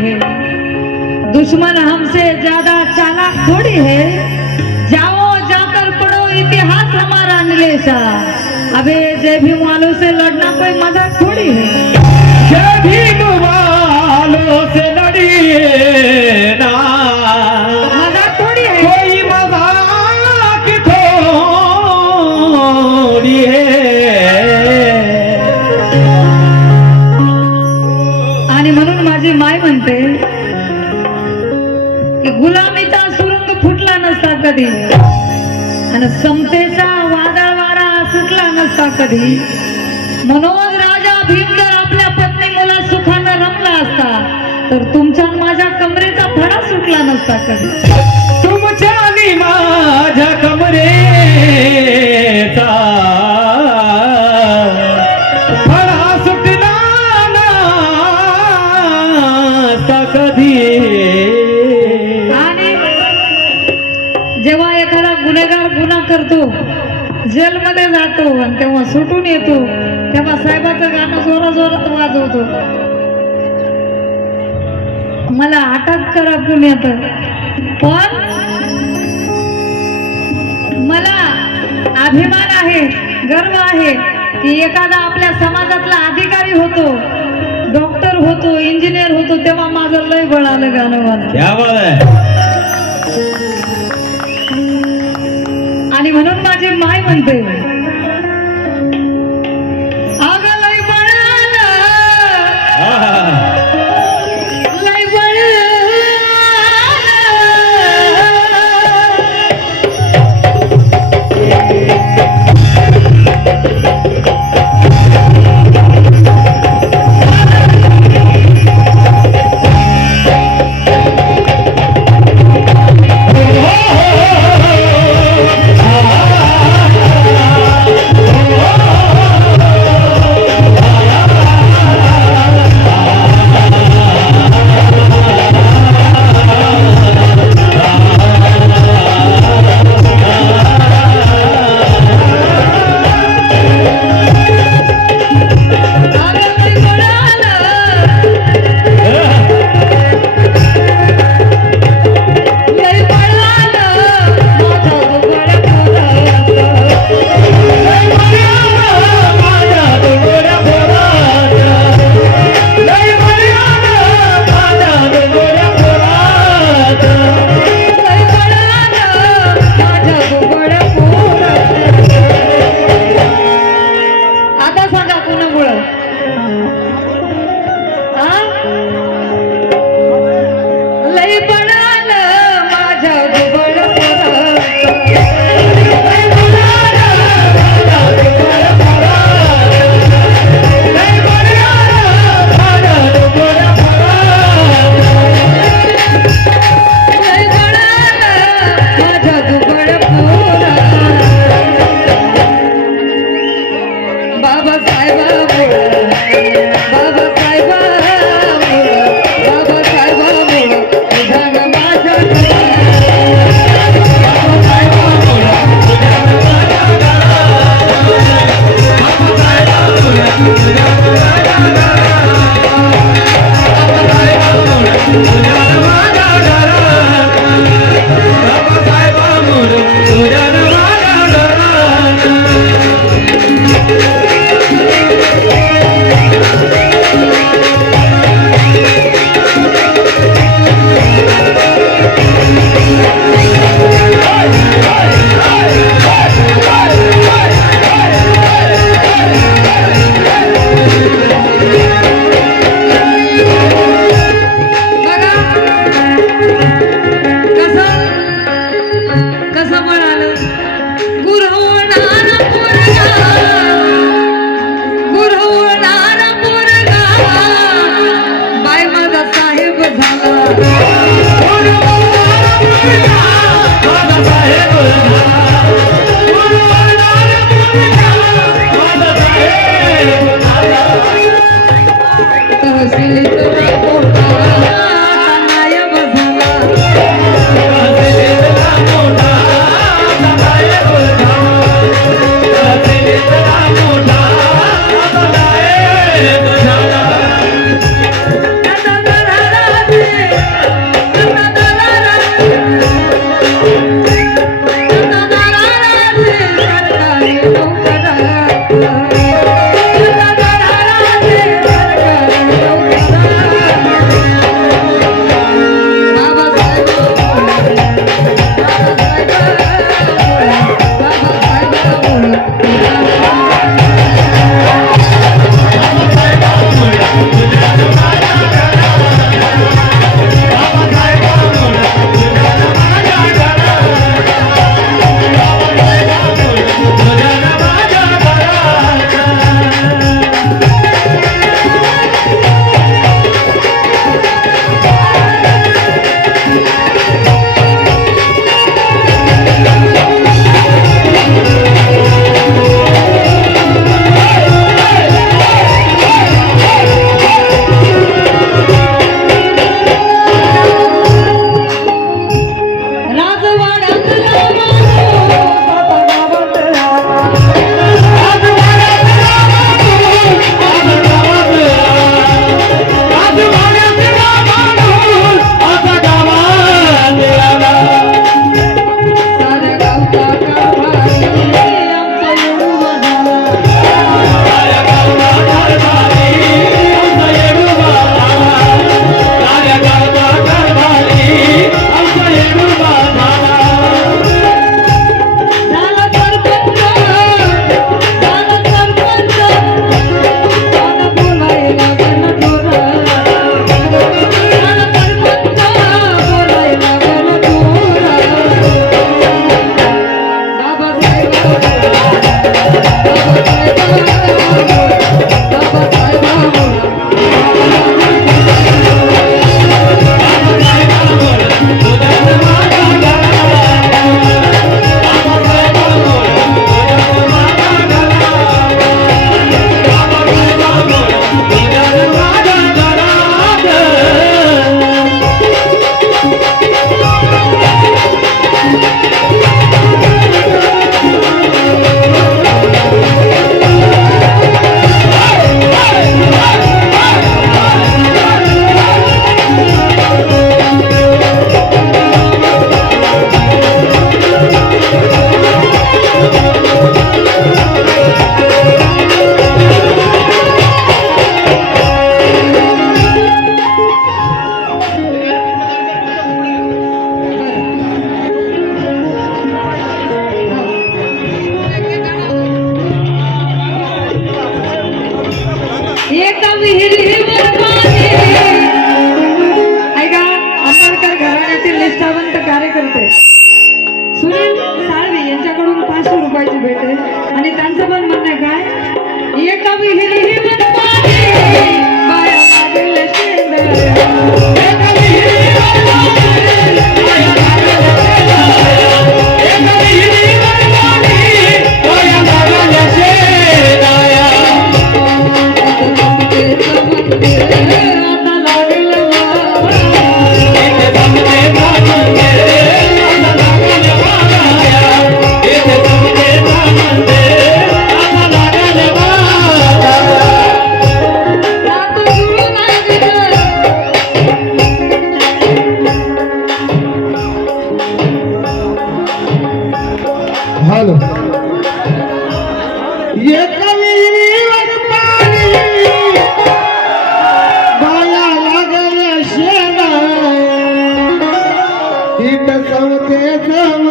है। दुश्मन हमसे ज़्यादा चालाक थोड़ी है। जाओ, जाकर पढ़ो इतिहास हमारा नीलेशा अबे जय भी वालों से लड़ना कोई मज़ाक थोड़ी है। जय भी वालों से लड़िए। कधी? आणि समतेचा वादळ वारा सुटला नसता कधी? मनोज राजा भीम जर आपल्या पत्नी मुला सुखानं रमला असता तर तुमच्या माझ्या कमरेचा फडा सुटला नसता कधी? तुमच्या आणि माझ्या कमरे सुटून येतो. तेव्हा साहेबाचं गाणं जोरा जोरात वाजवतो. मला अटक करा पुण्यात. पण मला अभिमान आहे गर्व आहे की एखादा आपल्या समाजातला अधिकारी होतो डॉक्टर होतो इंजिनियर होतो तेव्हा माझं लय बळ आलं गाणं वाजतं आणि म्हणून माझी माय म्हणते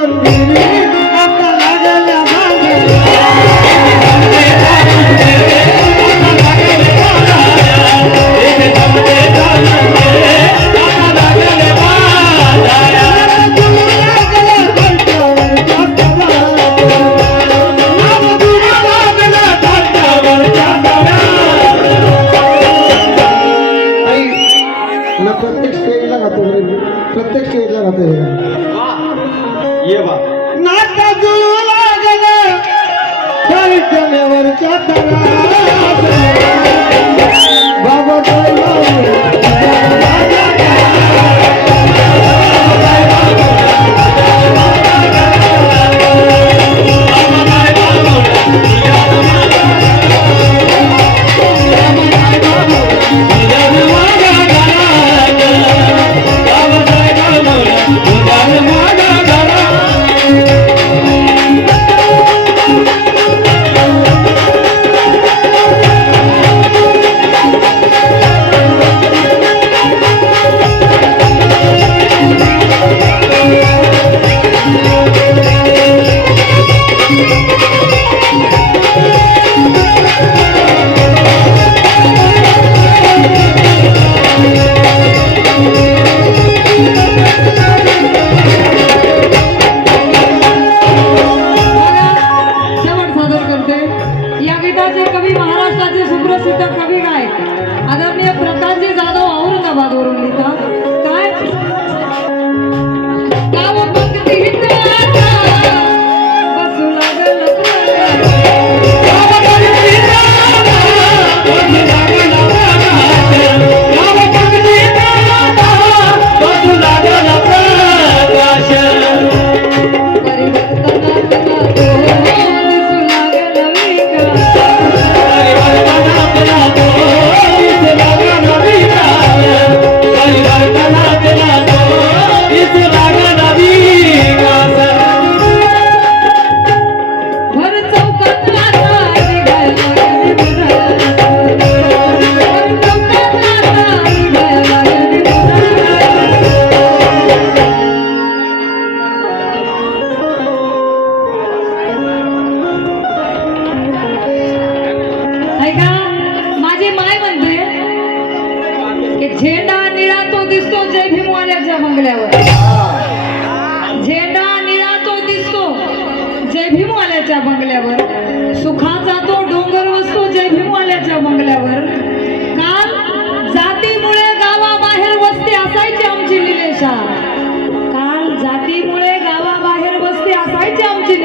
समतेच मंदिर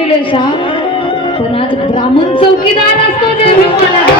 आमची निलेशा पण आज ब्राह्मण चौकीदार असतो जय भीमवाल्याचा